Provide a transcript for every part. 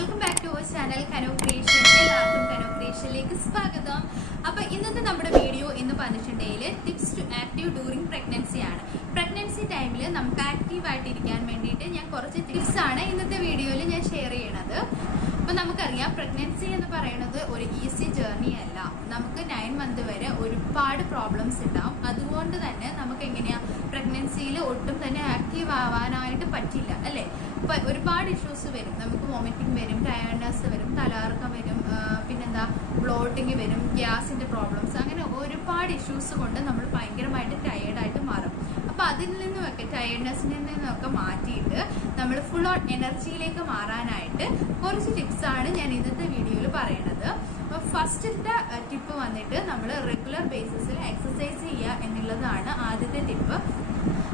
Welcome back to our channel Kano creation. എല്ലാവർക്കും Kano ക്രിയേഷനിലേക്ക് സ്വാഗതം. അപ്പോൾ ഇന്നത്തെ നമ്മുടെ വീഡിയോ എന്ന് പറഞ്ഞിട്ടുണ്ടെങ്കിൽ tips to active during pregnancy ആണ്. പ്രഗ്നൻസി ടൈമിൽ നമുക്ക് ആക്റ്റീവ് ആയിട്ടിരിക്കാൻ വേണ്ടിയിട്ട് ഞാൻ കുറച്ച് ടിപ്സ് ആണ് ഇന്നത്തെ വീഡിയോയിൽ ഞാൻ ഷെയർ ചെയ്യണത്. അപ്പോൾ നമുക്കറിയാം പ്രഗ്നൻസി എന്ന് പറയുന്നത് ഒരു ഈസി ജേർണി അല്ല. നമുക്ക് 9 മന്ത് വരെ ഒരുപാട് പ്രോബ്ലംസ് ഉണ്ടാവും. അതുകൊണ്ട് തന്നെ നമുക്ക് എങ്ങനെയാ പ്രഗ്നൻസിയിൽ ഒട്ടും തന്നെ ആക്റ്റീവ് ആവാനായിട്ട് പറ്റില്ല അല്ലേ. ഇപ്പൊ ഒരുപാട് ഇഷ്യൂസ് വരും. നമുക്ക് വോമിറ്റിംഗ് വരും, ടയർഡ്നെസ് വരും, തലകറക്കം വരും, പിന്നെന്താ ബ്ലോട്ടിങ് വരും, ഗ്യാസിന്റെ പ്രോബ്ലംസ്, അങ്ങനെ ഒരുപാട് ഇഷ്യൂസ് കൊണ്ട് നമ്മൾ ഭയങ്കരമായിട്ട് ടയേർഡായിട്ട് മാറും. അപ്പൊ അതിൽ നിന്നുമൊക്കെ ടയേർഡ്നെസ്സിൽ നിന്നൊക്കെ മാറ്റിയിട്ട് നമ്മൾ ഫുൾ ഓൺ എനർജിയിലേക്ക് മാറാനായിട്ട് കുറച്ച് ടിപ്സ് ആണ് ഞാൻ ഇന്നത്തെ വീഡിയോയിൽ പറയണത്. അപ്പൊ ഫസ്റ്റത്തെ ടിപ്പ് വന്നിട്ട് നമ്മൾ റെഗുലർ ബേസിസിൽ എക്സസൈസ് ചെയ്യുക എന്നുള്ളതാണ് ആദ്യത്തെ ടിപ്പ്.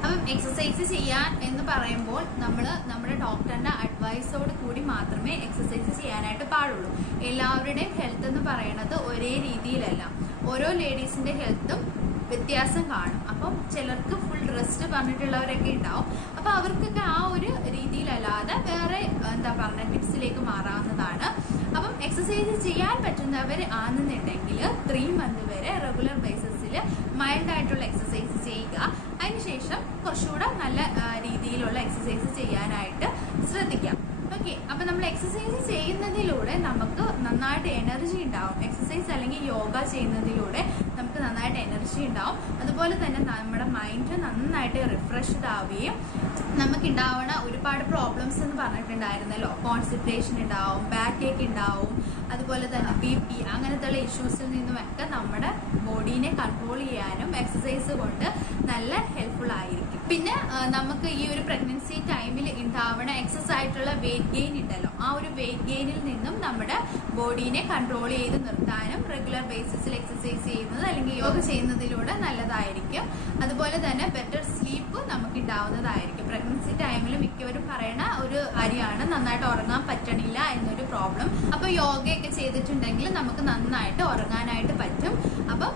അപ്പം എക്സസൈസ് ചെയ്യാൻ എന്ന് പറയുമ്പോൾ നമ്മൾ നമ്മുടെ ഡോക്ടറിന്റെ അഡ്വൈസോട് കൂടി മാത്രമേ എക്സസൈസ് ചെയ്യാനായിട്ട് പാടുള്ളൂ. എല്ലാവരുടെയും ഹെൽത്ത് എന്ന് പറയുന്നത് ഒരേ രീതിയിലല്ല. ഓരോ ലേഡീസിന്റെ ഹെൽത്തും വ്യത്യാസം കാണും. അപ്പം ചിലർക്ക് ഫുൾ റെസ്റ്റ് പറഞ്ഞിട്ടുള്ളവരൊക്കെ ഉണ്ടാവും. അപ്പൊ അവർക്കൊക്കെ ആ ഒരു രീതിയിലല്ലാതെ വേറെ എന്താ പറഞ്ഞ ടിപ്സിലേക്ക് മാറാവുന്നതാണ്. അപ്പം എക്സസൈസ് ചെയ്യാൻ പറ്റുന്നവർ ആണെന്നുണ്ടെങ്കിൽ 3 മന്ത് വരെ റെഗുലർ ബേസിസിൽ മൈൽഡ് ആയിട്ടുള്ള എക്സസൈസ് ചെയ്യുക. അതിനുശേഷം കുറച്ചുകൂടെ നല്ല രീതിയിലുള്ള എക്സസൈസ് ചെയ്യാനായിട്ട് ശ്രദ്ധിക്കാം. ഓക്കെ, അപ്പൊ നമ്മൾ എക്സസൈസ് ചെയ്യുന്നതിലൂടെ നമുക്ക് നന്നായിട്ട് എനർജി ഉണ്ടാവും. എക്സസൈസ് അല്ലെങ്കിൽ യോഗ ചെയ്യുന്നതിലൂടെ നമുക്ക് നന്നായിട്ട് എനർജി ഉണ്ടാവും. അതുപോലെ തന്നെ നമ്മുടെ മൈൻഡ് നന്നായിട്ട് റിഫ്രഷ്ഡ് ആവുകയും നമുക്ക് ഉണ്ടാവുന്ന ഒരുപാട് പ്രോബ്ലംസ് എന്ന് പറഞ്ഞിട്ടുണ്ടായിരുന്നല്ലോ, കോൺസെൻട്രേഷൻ ഉണ്ടാവും, ബാക്ക് ഏക്ക് ഉണ്ടാവും, അതുപോലെ തന്നെ BP അങ്ങനത്തെയുള്ള ഇഷ്യൂസിൽ നിന്നുമൊക്കെ നമ്മുടെ ബോഡീനെ കൺട്രോൾ ചെയ്യാനും എക്സസൈസ് കൊണ്ട് നല്ല ഹെൽപ്ഫുൾ ആയിരിക്കും. പിന്നെ നമുക്ക് ഈ ഒരു പ്രഗ്നൻസി ടൈമിൽ ഉണ്ടാവുന്ന എക്സസ് ആയിട്ടുള്ള വെയിറ്റ് ഗെയിൻ ഉണ്ടല്ലോ, ആ ഒരു വെയിറ്റ് ഗെയിനിൽ നിന്നും നമ്മുടെ ബോഡീനെ കൺട്രോൾ ചെയ്ത് നിർത്താനും റെഗുലർ ബേസിസിൽ എക്സസൈസ് ചെയ്യുന്നത് അല്ലെങ്കിൽ യോഗ ചെയ്യുന്നതിലൂടെ നല്ലതായിരിക്കും. അതുപോലെ തന്നെ ബെറ്റർ സ്ലീപ്പ് നമുക്ക് ഉണ്ടാവുന്നതായിരിക്കും. പ്രഗ്നൻസി ടൈമിൽ മിക്കവരും പറയുന്ന ഒരു കാര്യമാണ് നന്നായിട്ട് ഉറങ്ങാൻ പറ്റണില്ല എന്നൊരു പ്രോബ്ലം. അപ്പൊ യോഗയൊക്കെ ചെയ്തിട്ടുണ്ടെങ്കിൽ നമുക്ക് നന്നായിട്ട് ഉറങ്ങാനായിട്ട് പറ്റും. അപ്പം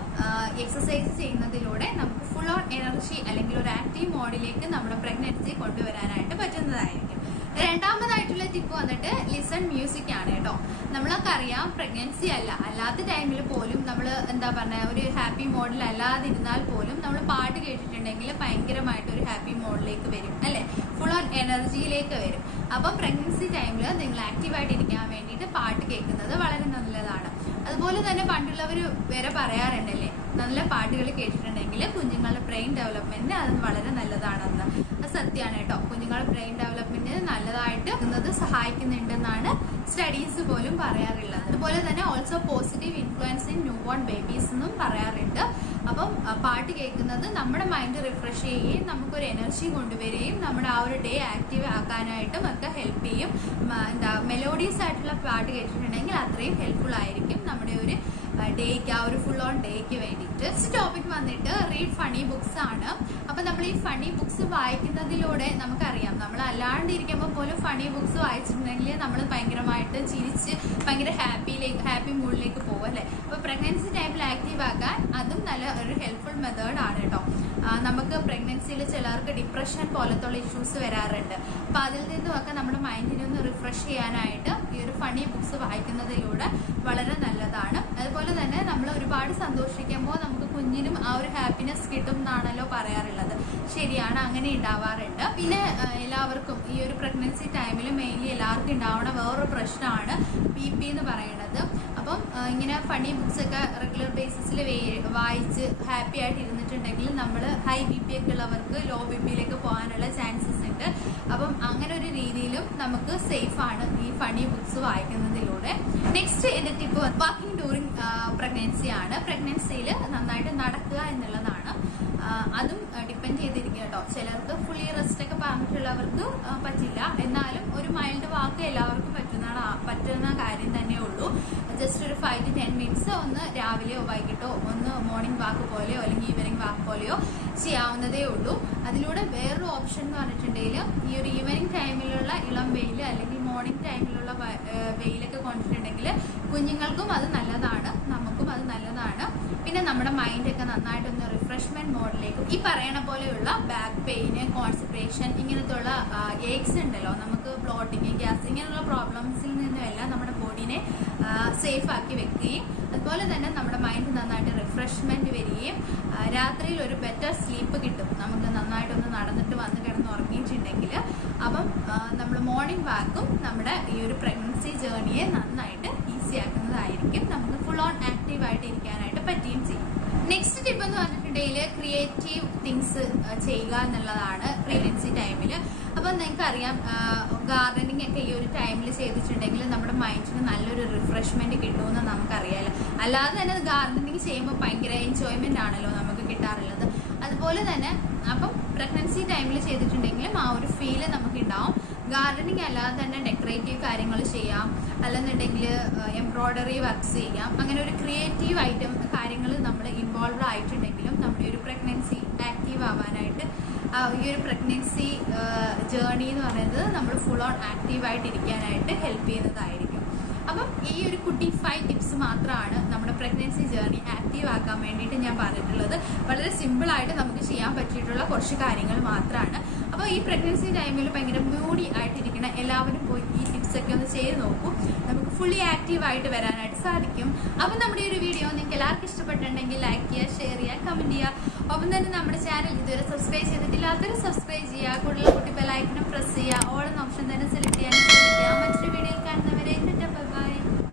എക്സസൈസ് ചെയ്യുന്നതിലൂടെ നമുക്ക് ഫുൾ ഓൺ എനർജി അല്ലെങ്കിൽ ഒരു ആക്റ്റീവ് മോഡിലേക്ക് നമ്മുടെ പ്രഗ്നൻസി കൊണ്ടുവരാനായിട്ട് പറ്റുന്നതായിരിക്കും. രണ്ടാമതായിട്ടുള്ള ടിപ്പ് വന്നിട്ട് ലിസൺ മ്യൂസിക് ആണ് കേട്ടോ. നമ്മളൊക്കെ അറിയാം പ്രഗ്നൻസി അല്ലാത്ത ടൈമിൽ പോലും നമ്മൾ എന്താ പറഞ്ഞ ഒരു ഹാപ്പി മോഡിൽ അല്ലാതിരുന്നാൽ പോലും നമ്മൾ പാട്ട് കേട്ടിട്ടുണ്ടെങ്കിൽ ഭയങ്കരമായിട്ട് ഒരു ഹാപ്പി മോഡിലേക്ക് വരും അല്ലെ, ഫുൾ ഓൺ എനർജിയിലേക്ക് വരും. അപ്പം പ്രഗ്നൻസി ടൈമിൽ നിങ്ങൾ ആക്റ്റീവായിട്ട് ഇരിക്കാൻ വേണ്ടിയിട്ട് പാട്ട് കേൾക്കുന്നത് വളരെ നല്ലതാണ്. അതുപോലെ തന്നെ പണ്ടുള്ളവർ വരെ പറയാറുണ്ടല്ലേ, നല്ല പാട്ടുകൾ കേട്ടിട്ടുണ്ടെങ്കിൽ കുഞ്ഞുങ്ങളുടെ ബ്രെയിൻ ഡെവലപ്മെന്റിന് അത് വളരെ നല്ലതാണെന്ന്. അത് സത്യമാണ് കേട്ടോ. കുഞ്ഞുങ്ങളുടെ ബ്രെയിൻ ഡെവലപ്മെന്റിന് നല്ലതായിട്ട് സഹായിക്കുന്നുണ്ടെന്നാണ് സ്റ്റഡീസ് പോലും പറയാറുള്ളത്. അതുപോലെ തന്നെ also positive influence in new born babies എന്നും പറയാറുണ്ട്. അപ്പം പാട്ട് കേൾക്കുന്നത് നമ്മുടെ മൈൻഡ് റിഫ്രഷ് ചെയ്യുകയും നമുക്കൊരു എനർജി കൊണ്ടുവരികയും നമ്മുടെ ആ ഒരു ഡേ ആക്റ്റീവ് ആക്കാനായിട്ടും ഒക്കെ ഹെൽപ്പ് ചെയ്യും. എന്താ മെലോഡിയസ് ആയിട്ടുള്ള പാട്ട് കേട്ടിട്ടുണ്ടെങ്കിൽ അത്രയും ഹെൽപ്ഫുൾ ആയിരിക്കും നമ്മുടെ ഒരു ഡേക്ക്, ആ ഒരു ഫുൾ ഓൺ ഡേക്ക് വേണ്ടിയിട്ട്. നെക്സ്റ്റ് ടോപ്പിക് വന്നിട്ട് റീഡ് ഫണി ബുക്സ് ആണ്. അപ്പൊ നമ്മൾ ഈ ഫണി ബുക്സ് വായിക്കുന്നതിലൂടെ നമുക്കറിയാം, നമ്മൾ അല്ലാണ്ടിരിക്കുമ്പോൾ പോലും ഫണി ബുക്സ് വായിച്ചിട്ടുണ്ടെങ്കിൽ നമ്മൾ ഭയങ്കരമായിട്ട് ചിരിച്ച് ഭയങ്കര ഹാപ്പി മൂഡിലേക്ക് പോകും അല്ലെ. അപ്പൊ പ്രഗ്നൻസി ടൈമിൽ ആക്റ്റീവ് ആക്കാൻ അതും നല്ല ഒരു ഹെൽപ്ഫുൾ മെത്തേഡ് ആണ് കേട്ടോ. നമുക്ക് പ്രഗ്നൻസിയിൽ ചിലർക്ക് ഡിപ്രഷൻ പോലത്തുള്ള ഇഷ്യൂസ് വരാറുണ്ട്. അപ്പൊ അതിൽ നിന്നുമൊക്കെ നമ്മുടെ മൈൻഡിനെ ഒന്ന് റിഫ്രഷ് ചെയ്യാനായിട്ട് ഈ ഒരു ഫണി ബുക്സ് വായിക്കുന്നതിലൂടെ വളരെ നല്ലതാണ്. അതുപോലെ തന്നെ നമ്മൾ ഒരുപാട് സന്തോഷിക്കുമ്പോൾ നമുക്ക് കുഞ്ഞിനും ആ ഒരു ഹാപ്പിനെസ് കിട്ടും എന്നാണല്ലോ പറയാറുള്ളത്. ശരിയാണ്, അങ്ങനെ ഉണ്ടാവാറുണ്ട്. പിന്നെ എല്ലാവർക്കും ഈ ഒരു പ്രഗ്നൻസി ടൈമിൽ മെയിൻലി എല്ലാവർക്കും ഉണ്ടാവുന്ന വേറൊരു പ്രശ്നമാണ് BP എന്ന് പറയുന്നത്. അപ്പം ഇങ്ങനെ ഫണി ബുക്സ് ഒക്കെ റെഗുലർ ബേസിസിൽ വായിച്ച് ഹാപ്പി ആയിട്ട് ഇരുന്നിട്ടുണ്ടെങ്കിൽ നമ്മൾ ഹൈ BP ഒക്കെ ഉള്ളവർക്ക് ലോ BPയിലേക്ക് പോകാനുള്ള ചാൻസസ് ഉണ്ട്. അപ്പം അങ്ങനെ ഒരു രീതിയിലും നമുക്ക് സേഫ് ആണ് ഈ ഫണി ബുക്സ് വായിക്കുന്നതിലൂടെ. നെക്സ്റ്റ് എന്റെ ടിപ്പ് വാക്കിംഗ് ഡ്യൂറിങ് പ്രഗ്നൻസി ആണ്. പ്രഗ്നൻസിയിൽ നന്നായിട്ട് നടക്കുക എന്നുള്ളതാണ്. അതും ഡിപ്പെൻഡ് ചെയ്തിരിക്കും കേട്ടോ. ചിലർക്ക് ഫുള്ളി റെസ്റ്റ് ഒക്കെ പറഞ്ഞിട്ടുള്ളവർക്ക് പറ്റില്ല. എന്നാലും ഒരു മൈൽഡ് വാക്ക് എല്ലാവർക്കും പറ്റുന്ന കാര്യം തന്നെ ഉള്ളൂ. ജസ്റ്റ് ഒരു 5 to 10 മിനിറ്റ്സ് ഒന്ന് രാവിലെയോ വൈകിട്ടോ ഒന്ന് മോർണിംഗ് വാക്ക് പോലെയോ അല്ലെങ്കിൽ ഈവനിങ് വാക്ക് പോലെയോ ചെയ്യാവുന്നതേ ഉള്ളൂ. അതിലൂടെ വേറൊരു ഓപ്ഷൻ എന്ന് പറഞ്ഞിട്ടുണ്ടെങ്കിൽ ഈ ഒരു ഈവനിങ് ടൈമിലുള്ള ഇളം വെയിൽ അല്ലെങ്കിൽ മോർണിംഗ് ടൈമിലുള്ള വെയിലൊക്കെ കൊണ്ടിട്ടുണ്ടെങ്കിൽ കുഞ്ഞുങ്ങൾക്കും അത് നല്ലതാണ്, നമുക്കും അത് നല്ലതാണ്. പിന്നെ നമ്മുടെ മൈൻഡൊക്കെ നന്നായിട്ടൊന്ന് റിഫ്രഷ്മെന്റ് മോഡിലേക്ക്, ഈ പറയണ പോലെയുള്ള ബാക്ക് പെയിന്, കോൺസ്റ്റിപ്പേഷൻ ഇങ്ങനത്തെ ഉള്ള ഏക്സ് ഉണ്ടല്ലോ, നമുക്ക് ബ്ലോട്ടിങ്, ഗ്യാസ്ട്രിക് ഇങ്ങനെയുള്ള പ്രോബ്ലംസിൽ നിന്നുമെല്ലാം നമ്മുടെ ബോഡീനെ സേഫ് ആക്കി വെക്കുകയും അതുപോലെ തന്നെ നമ്മുടെ മൈൻഡ് നന്നായിട്ട് റിഫ്രഷ്മെന്റ് വരികയും രാത്രിയിൽ ഒരു ബെറ്റർ സ്ലീപ്പ് കിട്ടും. നമുക്ക് നന്നായിട്ടൊന്ന് നടന്നിട്ട് വന്ന് കിടന്ന് ഉറങ്ങിയിട്ടുണ്ടെങ്കിൽ അപ്പം നമ്മൾ മോർണിംഗ് വാക്കും നമ്മുടെ ഈ ഒരു പ്രഗ്നൻസി ജേർണിയെ നന്നായിട്ട് ഈസി ആക്കുന്നതായിരിക്കും. നമുക്ക് ഫുൾ ഓൺ ആക്റ്റീവ് ആയിട്ട് ഇരിക്കാനായിട്ട് പറ്റുകയും ചെയ്യും. നെക്സ്റ്റ് ടിപ്പ് എന്ന് പറഞ്ഞിട്ടുണ്ടെങ്കിൽ ക്രിയേറ്റീവ് തിങ്സ് ചെയ്യുക എന്നുള്ളതാണ് പ്രഗ്നൻസി ടൈമിൽ. അപ്പം നിങ്ങൾക്കറിയാം ഗാർഡനിങ് ഒക്കെ ഈ ഒരു ടൈമിൽ ചെയ്തിട്ടുണ്ടെങ്കിൽ നമ്മുടെ മൈൻഡിന് നല്ലൊരു റിഫ്രഷ്മെന്റ് കിട്ടുമെന്ന് നമുക്കറിയാമല്ലോ. അല്ലാതെ തന്നെ ഗാർഡനിങ് ചെയ്യുമ്പോൾ ഭയങ്കര എൻജോയ്മെന്റ് ആണല്ലോ നമുക്ക് കിട്ടാറുള്ളത്. അതുപോലെ തന്നെ അപ്പം പ്രഗ്നൻസി ടൈമിൽ ചെയ്തിട്ടുണ്ടെങ്കിലും ആ ഒരു ഫീല് നമുക്ക് ഉണ്ടാവും. ഗാർഡനിങ് അല്ലാതെ തന്നെ ഡെക്കറേറ്റീവ് കാര്യങ്ങൾ ചെയ്യാം, അല്ലെന്നുണ്ടെങ്കിൽ എംബ്രോയ്ഡറി വർക്ക്സ് ചെയ്യാം. അങ്ങനെ ഒരു ക്രിയേറ്റീവ് ഐറ്റം കാര്യങ്ങൾ നമ്മൾ ഇൻവോൾവ് ആയിട്ടുണ്ടെങ്കിലും നമ്മുടെ ഒരു പ്രഗ്നൻസി ആക്റ്റീവ് ആവാനായിട്ട് ഈ ഒരു പ്രഗ്നൻസി ജേർണി എന്ന് പറയുന്നത് നമ്മൾ ഫുൾ ഓൺ ആക്റ്റീവായിട്ട് ഇരിക്കാനായിട്ട് ഹെൽപ്പ് ചെയ്യുന്നതായിരിക്കും. അപ്പം ഈ ഒരു കുട്ടി 5 ടിപ്സ് മാത്രമാണ് നമ്മുടെ പ്രഗ്നൻസി ജേർണി ആക്റ്റീവ് ആക്കാൻ വേണ്ടിയിട്ട് ഞാൻ പറഞ്ഞിട്ടുള്ളത്. വളരെ സിമ്പിളായിട്ട് നമുക്ക് ചെയ്യാൻ പറ്റിയിട്ടുള്ള കുറച്ച് കാര്യങ്ങൾ മാത്രമാണ്. അപ്പോൾ ഈ പ്രഗ്നൻസി ടൈമിൽ ഭയങ്കര മൂഡി ആയിട്ടിരിക്കുന്ന എല്ലാവരും പോയി ഈ ടിപ്സ് ഒക്കെ ഒന്ന് ചെയ്ത് നോക്കൂ. നമുക്ക് ഫുള്ളി ആക്റ്റീവ് ആയിട്ട് വരാനായിട്ട് സാധിക്കും. അപ്പം നമ്മുടെ ഈ ഒരു വീഡിയോ നിങ്ങൾക്ക് എല്ലാവർക്കും ഇഷ്ടപ്പെട്ടിട്ടുണ്ടെങ്കിൽ ലൈക്ക് ചെയ്യുക, ഷെയർ ചെയ്യുക, കമൻറ്റ് ചെയ്യുക. ഒപ്പം തന്നെ നമ്മുടെ ചാനൽ ഇതുവരെ സബ്സ്ക്രൈബ് ചെയ്തിട്ടില്ലാത്തവർ സബ്സ്ക്രൈബ് ചെയ്യുക. കൂടുതൽ കുട്ടി ബെൽ ഐക്കണും പ്രസ് ചെയ്യുക. ഓൾ എന്ന ഓപ്ഷൻ തന്നെ സെലക്ട് ചെയ്യാൻ